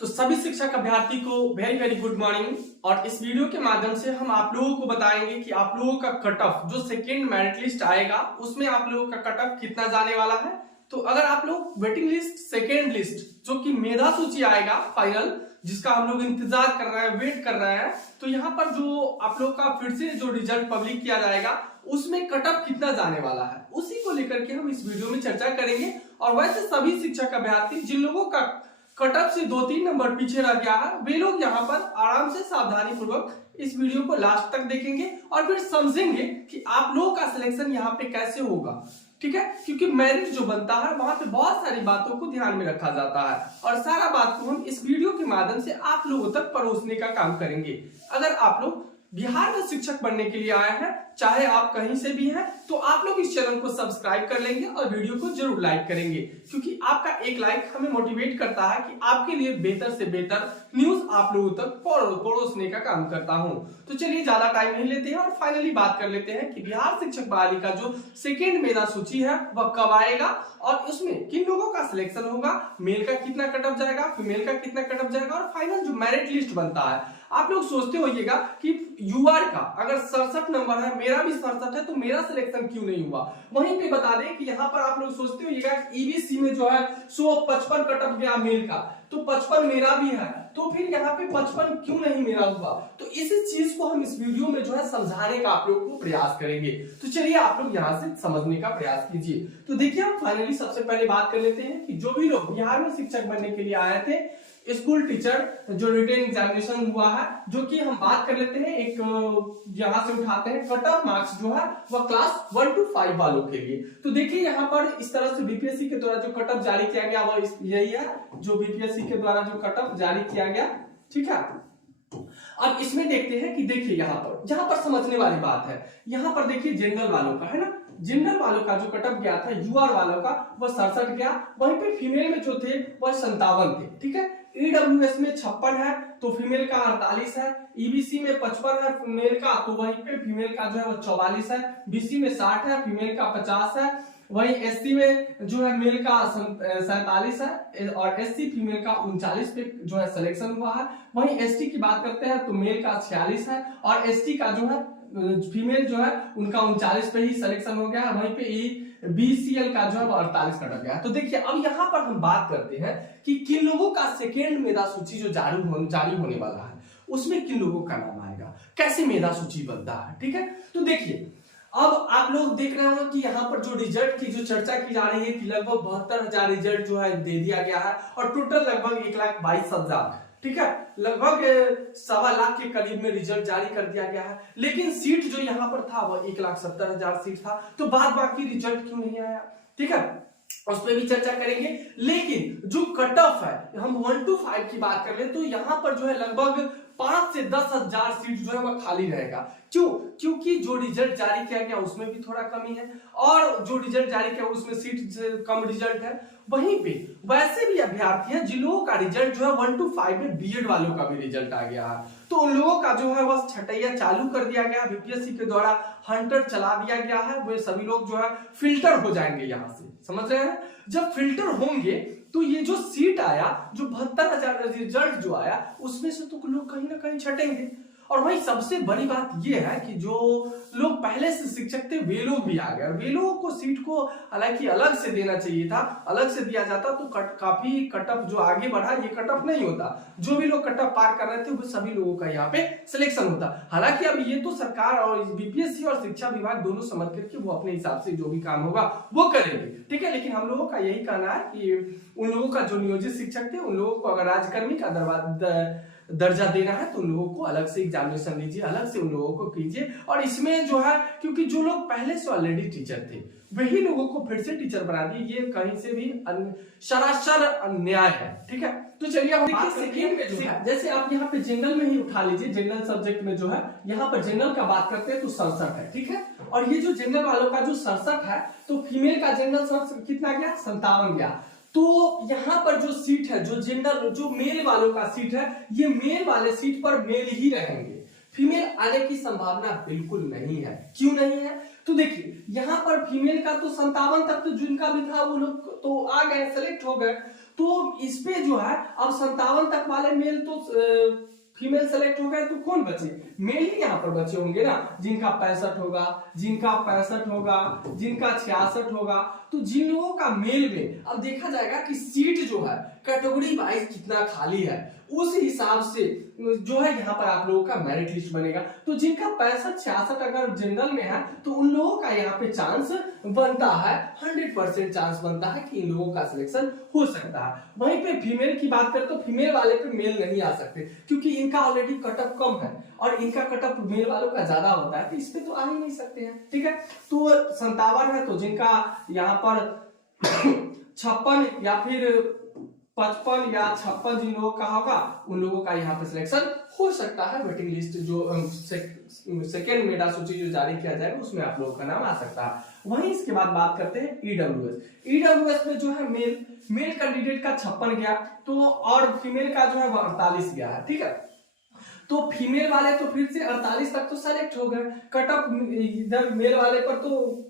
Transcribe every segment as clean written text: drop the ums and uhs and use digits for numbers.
तो सभी शिक्षक अभ्यर्थी को वेरी वेरी गुड मॉर्निंग। और इस वीडियो के माध्यम से हम आप लोगों को बताएंगे कि आप लोगों का कट ऑफ जो सेकेंड मेरिट लिस्ट आएगा उसमें आप लोगों का कट ऑफ कितना जाने वाला है। तो अगर आप लोग वेटिंग लिस्ट सेकेंड लिस्ट जो कि मेधा सूची आएगा फाइनल, जिसका हम लोग इंतजार कर रहे हैं, वेट कर रहे हैं, तो यहाँ पर जो आप लोग का फिर से जो रिजल्ट पब्लिक किया जाएगा उसमें कट ऑफ कितना जाने वाला है, उसी को लेकर के हम इस वीडियो में चर्चा करेंगे। और वैसे सभी शिक्षक अभ्यर्थी जिन लोगों का कट ऑफ से 2-3 नंबर पीछे रह गया है, वे लोग यहाँ पर आराम से सावधानी पूर्वक इस वीडियो को लास्ट तक देखेंगे और फिर समझेंगे कि आप लोगों का सिलेक्शन यहाँ पे कैसे होगा। ठीक है, क्योंकि मेरिट जो बनता है वहां पे बहुत सारी बातों को ध्यान में रखा जाता है और सारा बात को हम इस वीडियो के माध्यम से आप लोगों तक परोसने का काम करेंगे। अगर आप लोग बिहार में शिक्षक बनने के लिए आए हैं, चाहे आप कहीं से भी हैं, तो आप लोग इस चैनल को सब्सक्राइब कर लेंगे और वीडियो को जरूर लाइक करेंगे, क्योंकि आपका एक लाइक हमें मोटिवेट करता है कि आपके लिए बेहतर से बेहतर न्यूज आप लोगों तक परोसने का काम करता हूं। तो चलिए ज्यादा टाइम नहीं लेते हैं और फाइनली बात कर लेते हैं कि बिहार शिक्षक बहाली का जो सेकेंड मेधा सूची है वह कब आएगा और उसमें किन लोगों का सिलेक्शन होगा, मेल का कितना कट ऑफ जाएगा, फीमेल का कितना कट ऑफ जाएगा और फाइनल जो मेरिट लिस्ट बनता है। आप लोग सोचते होइएगा कि यूआर का अगर 67 नंबर है, मेरा भी 67 है, तो मेरा सिलेक्शन क्यों नहीं हुआ। वहीं पे बता दें कि यहाँ पर आप लोग सोचते होइएगा ईबीसी में जो है 55 कट ऑफ गया मेल का, तो 55 मेरा भी है, तो फिर यहाँ पे 55 क्यों नहीं मेरा हुआ। तो इसी चीज को हम इस वीडियो में जो है समझाने का आप लोग को प्रयास करेंगे। तो चलिए आप लोग यहाँ से समझने का प्रयास कीजिए। तो देखिए हम फाइनली सबसे पहले बात कर लेते हैं कि जो भी लोग बिहार में शिक्षक बनने के लिए आए थे, स्कूल टीचर जो रिटेन एग्जामिनेशन हुआ है, जो कि हम बात कर लेते हैं, एक यहां से उठाते हैं कट ऑफ मार्क्स जो है वह क्लास 1 to 5 वालों के लिए। तो देखिए यहाँ पर इस तरह से बीपीएससी के द्वारा जो कट ऑफ जारी किया गया वह यही है, जो बीपीएससी के द्वारा जो कट ऑफ जारी किया गया। ठीक है, अब इसमें देखते हैं कि देखिए यहाँ पर समझने वाली बात है। यहाँ पर देखिए जनरल वालों का है ना, जनरल वालों का जो कट ऑफ गया था यूआर वालों का वह 67 गया, वहीं पे फीमेल में जो थे वह 57 थे। ठीक है, ईडब्ल्यूएस में 56 है तो फीमेल का 48 है, ईबीसी में 55 है फीमेल का, तो वहीं पे फीमेल का जो है वो 44 है, बीसी में 60 है, फीमेल का 50 है, वहीं एससी में जो है मेल का 47 है और एससी फीमेल का 39 पे जो है सिलेक्शन हुआ है। वहीं एसटी की बात करते हैं तो मेल का 46 है और एसटी का जो है फीमेल जो है उनका 39 पे ही सिलेक्शन हो गया है। वहीं पे बीसीएल का जो है 48 कट गया। तो देखिए अब यहाँ पर हम बात करते हैं कि किन लोगों का सेकेंड मेधा सूची जो जारी होने वाला है उसमें किन लोगों का नाम आएगा, कैसे मेधा सूची बनता है। ठीक है, तो देखिए अब आप लोग देख रहे हो कि यहाँ पर जो रिजल्ट की जो चर्चा की जा रही है कि लगभग 72,000 रिजल्ट जो है दे दिया गया है और टोटल लगभग 1,22,000, ठीक है, लगभग 1.25 लाख के करीब में रिजल्ट जारी कर दिया गया है। लेकिन सीट जो यहाँ पर था वह 1,70,000 सीट था, तो बाद बाकी रिजल्ट क्यों नहीं आया। ठीक है, उस पर भी चर्चा करेंगे। लेकिन जो कट ऑफ है, हम 1 to 5 की बात कर ले तो यहाँ पर जो है लगभग 5 से 10,000 सीट जो है वह खाली रहेगा। क्यों? क्योंकि जो रिजल्ट जारी किया गया उसमें भी थोड़ा कमी है और जो रिजल्ट जारी किया उसमें सीट से कम रिजल्ट है। वहीं पे वैसे भी अभ्यर्थी हैं जिन लोगों का रिजल्ट जो है 1 to 5 में बीएड वालों का भी रिजल्ट आ गया है, तो उन लोगों का जो है वह छटैया चालू कर दिया गया, बीपीएससी के द्वारा हंटर चला दिया गया है। वे सभी लोग जो है फिल्टर हो जाएंगे यहाँ से, समझ रहे हैं। जब फिल्टर होंगे तो ये जो सीट आया, जो 72,000 रिजल्ट जो आया उसमें से तो लोग कहीं ना कहीं छटेंगे। और वही सबसे बड़ी बात ये है कि जो लोग पहले से शिक्षक थे वे लोग भी आ गए। वे लोगों को सीट को हालांकि अलग से देना चाहिए था, अलग से दिया जाता तो काफी कट ऑफ जो आगे बढ़ा, ये कट ऑफ नहीं होता। जो भी लोग कट ऑफ पार कर रहे थे वो सभी लोगों का यहाँ पे सिलेक्शन होता। हालांकि अब ये तो सरकार और बीपीएससी और शिक्षा विभाग दोनों समझ करके वो अपने हिसाब से जो भी काम होगा वो करेंगे। ठीक है, लेकिन हम लोगों का यही कहना है कि उन लोगों का जो नियोजित शिक्षक थे उन लोगों को अगर राजकर्मी का दर्जा देना है तो उन लोगों को अलग से एग्जामिनेशन लीजिए, अलग से उन लोगों को कीजिए। और इसमें जो है क्योंकि जो लोग पहले से ऑलरेडी टीचर थे वही लोगों को फिर से टीचर बना दिए, ये कहीं से भी सरासर अन्याय है। ठीक है, तो चलिए हम देखिए सेकेंड में जो है, जैसे आप यहाँ पे जनरल में ही उठा लीजिए, जनरल सब्जेक्ट में जो है यहाँ पर जनरल का बात करते हैं तो 67 है। ठीक है, और ये जो जनरल वालों का जो 67 है तो फीमेल का जनरल कितना गया, 57 गया। तो यहाँ पर जो सीट है, जो जनरल जो मेल वालों का सीट है, ये मेल वाले सीट पर मेल ही रहेंगे, फीमेल आने की संभावना बिल्कुल नहीं है। क्यों नहीं है? तो देखिए यहाँ पर फीमेल का तो 57 तक तो जिनका भी था वो लोग तो आ गए, सेलेक्ट हो गए। तो इस पे जो है अब 57 तक वाले मेल तो फीमेल सेलेक्ट हो गए, तो कौन बचे? मेल ही यहाँ पर बचे होंगे ना, जिनका 65 होगा, जिनका 65 होगा, जिनका 66 होगा। तो जिन लोगों का मेल में अब देखा जाएगा कि सीट जो है कैटेगरी वाइज कितना खाली है, उस हिसाब से जो है यहाँ पर आप लोगों का मेरिट लिस्ट बनेगा। तो जिनका 65-66 अगर जनरल में है तो उन लोगों का यहाँ पे चांस बनता है, 100% चांस बनता है कि इन लोगों का सिलेक्शन हो सकता है। वहीं पे फीमेल की बात करें तो फीमेल वाले पे मेल नहीं आ सकते, क्योंकि इनका ऑलरेडी कटअप कम है और इनका कटअप मेल वालों का ज्यादा होता है, तो इस पे तो आ ही नहीं सकते हैं। ठीक है, तो 57 है, तो जिनका यहाँ पर 56 या फिर 55 या 56 जिन लोगों का होगा उन लोगों का यहाँ पे सिलेक्शन हो सकता है। वेटिंग लिस्ट जो सेकेंड मेधा सूची जो जारी किया जाएगा उसमें आप लोगों का नाम आ सकता है। वहीं इसके बाद बात करते हैं ईडब्ल्यूएस में जो है मेल कैंडिडेट का 56 गया, तो और फीमेल का जो है 48 गया है। ठीक है, तो फीमेल वाले तो फिर से 48 तक तो सेलेक्ट हो गए, कटअप इधर मेल वाले पर तो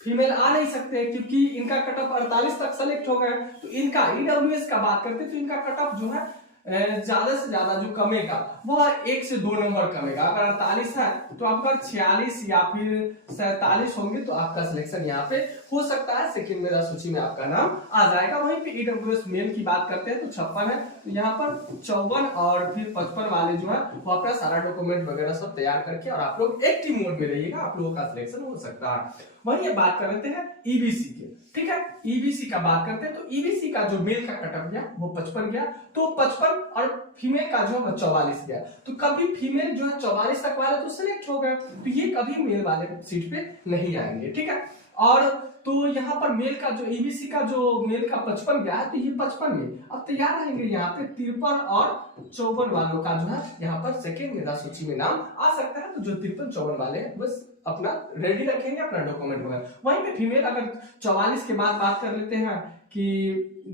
फीमेल आ नहीं सकते क्योंकि इनका कटअप 48 तक सेलेक्ट हो गए। तो इनका ईडब्ल्यूएस का बात करते हैं तो इनका कटअप जो है ज्यादा से ज्यादा जो कमेगा वह 1 से 2 नंबर कमेगा। अगर 48 है तो आपका 46 या फिर 47 होंगे तो आपका सिलेक्शन यहाँ पे हो सकता है, सेकंड मेधा सूची में आपका नाम आ जाएगा। वहीं पे ईडब्ल्यूएस मेल की बात करते हैं तो 56 है, तो यहाँ पर 54 और फिर 55 वाले जो है वो अपना सारा डॉक्यूमेंट वगैरह सब तैयार करके और आप लोग एक्टिव मोड में रहिएगा, आप लोगों का सिलेक्शन हो सकता है। वहीं ये बात कर लेते हैं ईबीसी के। ठीक है, ईबीसी का बात करते हैं तो ईबीसी का जो मेल का कटअप गया वो 55 गया, तो 55 और फीमेल का जो है 44 गया। तो कभी फीमेल जो है 44 तक वाले तो सिलेक्ट हो गए, तो ये कभी मेल वाले सीट पे नहीं आएंगे। ठीक है, और तो यहाँ पर मेल का जो ईबीसी का जो मेल का 55 गया है, तो ये 55 में अब तैयार रहेंगे यहाँ पे 53 और 54 वालों का जो है यहाँ पर सेकेंड मेधा सूची में नाम आ सकता है। तो जो 53-54 वाले हैं बस अपना रेडी रखेंगे अपना डॉक्यूमेंट वगैरह। वहीं पे फीमेल अगर 44 के बाद बात कर लेते हैं कि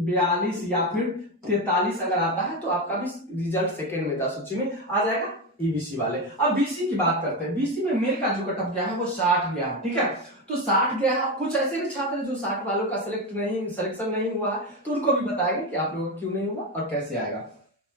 42 या फिर 43 अगर आता है तो आपका भी रिजल्ट सेकेंड मेधा सूची में आ जाएगा ईबीसी वाले। अब बीसी की बात करते हैं, बीसी में मेल का जो कटअप गया है वो 60 गया है। ठीक है, तो 60 गया है। कुछ ऐसे भी छात्र जो 60 वालों का सिलेक्शन नहीं हुआ है तो उनको भी बताएंगे कि आप लोगों का क्यों नहीं हुआ और कैसे आएगा,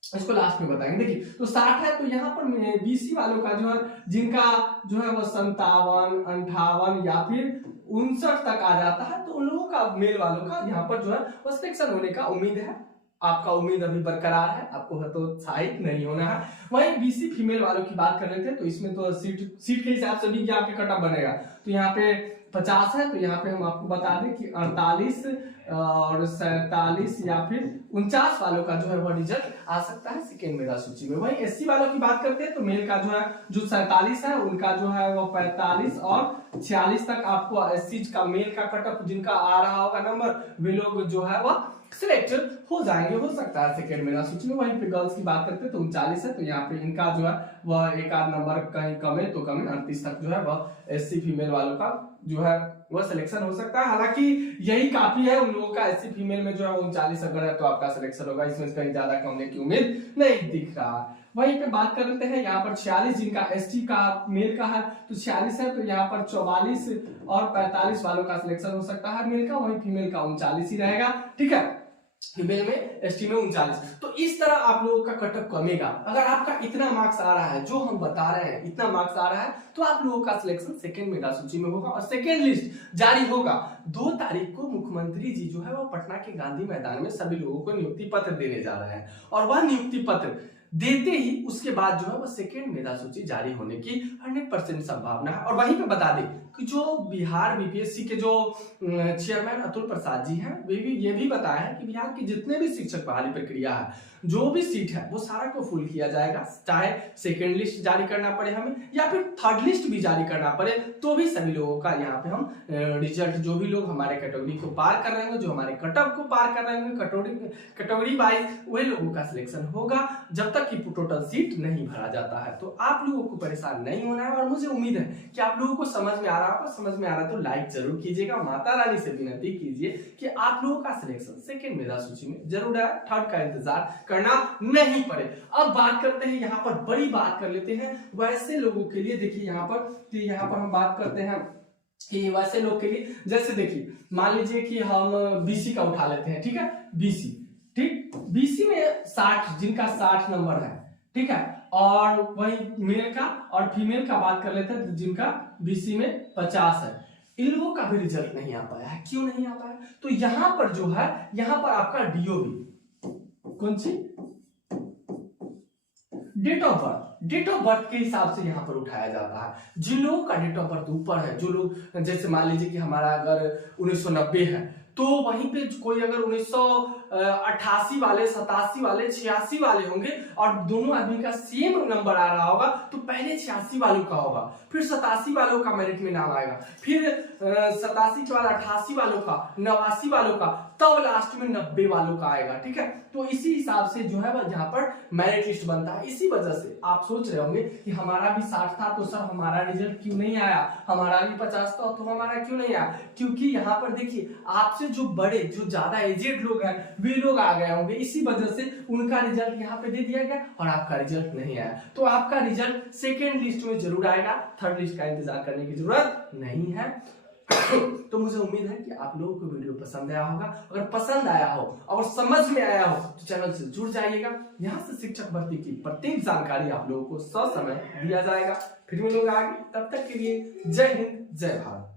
इसको लास्ट में बताएंगे। देखिए, तो 60 है, तो यहाँ पर बीसी वालों का जो है जिनका जो है वो 57, 58 या फिर 59 तक आ जाता है, तो उन लोगों का मेल वालों का यहाँ पर जो है वो सिलेक्शन होने का उम्मीद है। आपका उम्मीद अभी बरकरार है, आपको हतोत्साहित नहीं होना है। वहीं बीसी फीमेल वालों की बात कर लेते हैं तो इसमें तो सीट के हिसाब से भी यहाँ पे कटअप बनेगा। तो यहाँ पे 50 है, तो यहाँ पे हम आपको बता दें कि 48 और 47 या फिर 49 वालों का जो है वो रिजल्ट आ सकता है सेकेंड मेधा सूची में। वहीं एससी वालों की बात करते हैं तो मेल का जो है जो 47 है उनका जो है वो 45 और 46 तक आपको एससी का मेल का कटअप जिनका आ रहा होगा नंबर, वे लोग जो है वह सिलेक्ट हो जाएंगे, हो सकता है सेकेंड मेधा सूची में। वहीं पे गर्ल्स की बात करते हैं तो 39 है, तो यहाँ पे इनका जो है वह एक आध नंबर कहीं कम है तो कम है, 38 तक जो है वह एससी फीमेल वालों का जो है वह सिलेक्शन हो सकता है। हालांकि यही काफी है उन लोगों का, एससी फीमेल में जो है 39 अगर है तो आपका सिलेक्शन होगा, इसमें कहीं ज्यादा कम होने की उम्मीद नहीं दिख रहा। वहीं पे बात कर लेते हैं यहाँ पर 46 जिनका एसटी का मेल का है तो 46 है, तो यहाँ पर 44 और 45 वालों का सिलेक्शन हो सकता है मेल का, वहीं फीमेल का 39 ही रहेगा। ठीक है, फीमेल में एसटी में 39। तो इस तरह आप लोगों का कटअप कमेगा। अगर आपका इतना मार्क्स आ रहा है जो हम बता रहे हैं, इतना मार्क्स आ रहा है तो आप लोगों का सिलेक्शन सेकेंड मेधा सूची में होगा और सेकेंड लिस्ट जारी होगा 2 तारीख को। मुख्यमंत्री जी जो है वो पटना के गांधी मैदान में सभी लोगों को नियुक्ति पत्र देने जा रहे हैं और वह नियुक्ति पत्र देते ही उसके बाद जो है वो सेकेंड मेधा सूची जारी होने की 100% संभावना है। और वहीं पे बता दें कि जो बिहार बीपीएससी के जो चेयरमैन अतुल प्रसाद जी हैं वे भी ये भी बताया है कि बिहार के जितने भी शिक्षक बहाली प्रक्रिया है, जो भी सीट है वो सारा को फुल किया जाएगा, चाहे सेकेंड लिस्ट जारी करना पड़े हमें या फिर थर्ड लिस्ट भी जारी करना पड़े, तो भी सभी लोगों का यहाँ पे हम रिजल्ट, जो भी लोग हमारे कैटेगरी को पार कर रहे होंगे, जो हमारे कटअप को पार कर रहे होंगे कैटेगरी वाइज, वही लोगों का सिलेक्शन होगा जब तक कि टोटल सीट नहीं भरा जाता है। तो आप लोगों को परेशान नहीं होना है और मुझे उम्मीद है कि आप लोगों को समझ में आ रहा होगा। समझ में आ रहा तो लाइक जरूर कीजिएगा, माता रानी से विनती कीजिए कि आप लोगों का सिलेक्शन सेकेंड मेधा सूची में जरूर है, थर्ड का इंतजार करना नहीं पड़े। अब बात करते हैं, यहाँ पर बड़ी बात कर लेते हैं वैसे लोगों के लिए। देखिए यहाँ पर हम बात करते हैं कि वैसे लोग के लिए, जैसे देखिए मान लीजिए कि हम बीसी का उठा लेते हैं। ठीक है, बीसी ठीक। बीसी में 60, जिनका 60 नंबर है, ठीक है, और वही मेल का और फीमेल का बात कर लेते हैं जिनका बीसी में 50 है। इन लोगों का भी रिजल्ट नहीं आ पाया है। क्यों नहीं आ पाया? तो यहां पर जो है, यहां पर आपका डीओबी, कौन सी, डेट ऑफ बर्थ के हिसाब से यहां पर उठाया जाता है। जिन लोगों का डेट ऑफ बर्थ ऊपर है, जो लोग, जैसे मान लीजिए कि हमारा अगर 1990 है, तो वहीं पे कोई अगर 1988 वाले, 87 वाले, 86 वाले होंगे और दोनों आदमी का सेम नंबर आ रहा होगा, तो पहले 86 वालों का होगा, फिर 87 वालों का मेरिट में नाम आएगा, फिर 87 के बाद 88 वालों का, 89 वालों का, तब लास्ट में 90 वालों का आएगा। ठीक है, तो इसी हिसाब से जो है वह यहाँ पर मेरिट लिस्ट बनता है। इसी वजह से आप सोच रहे होंगे कि हमारा भी 60 था तो सर हमारा रिजल्ट क्यों नहीं आया, हमारा भी 50 था तो हमारा क्यों नहीं आया? क्योंकि यहाँ पर देखिए, आपसे जो बड़े, जो ज्यादा एजेड लोग हैं, वे लोग आ गए होंगे, इसी वजह से उनका रिजल्ट यहाँ पे दे दिया गया और आपका रिजल्ट नहीं आया। तो आपका रिजल्ट सेकेंड लिस्ट में जरूर आएगा, थर्ड लिस्ट का इंतजार करने की जरूरत नहीं है। तो मुझे उम्मीद है कि आप लोगों को वीडियो पसंद आया होगा। अगर पसंद आया हो और समझ में आया हो तो चैनल से जुड़ जाइएगा। यहाँ से शिक्षक भर्ती की प्रत्येक जानकारी आप लोगों को ससमय दिया जाएगा। फिर मिलेंगे आगे, तब तक के लिए जय हिंद, जय भारत।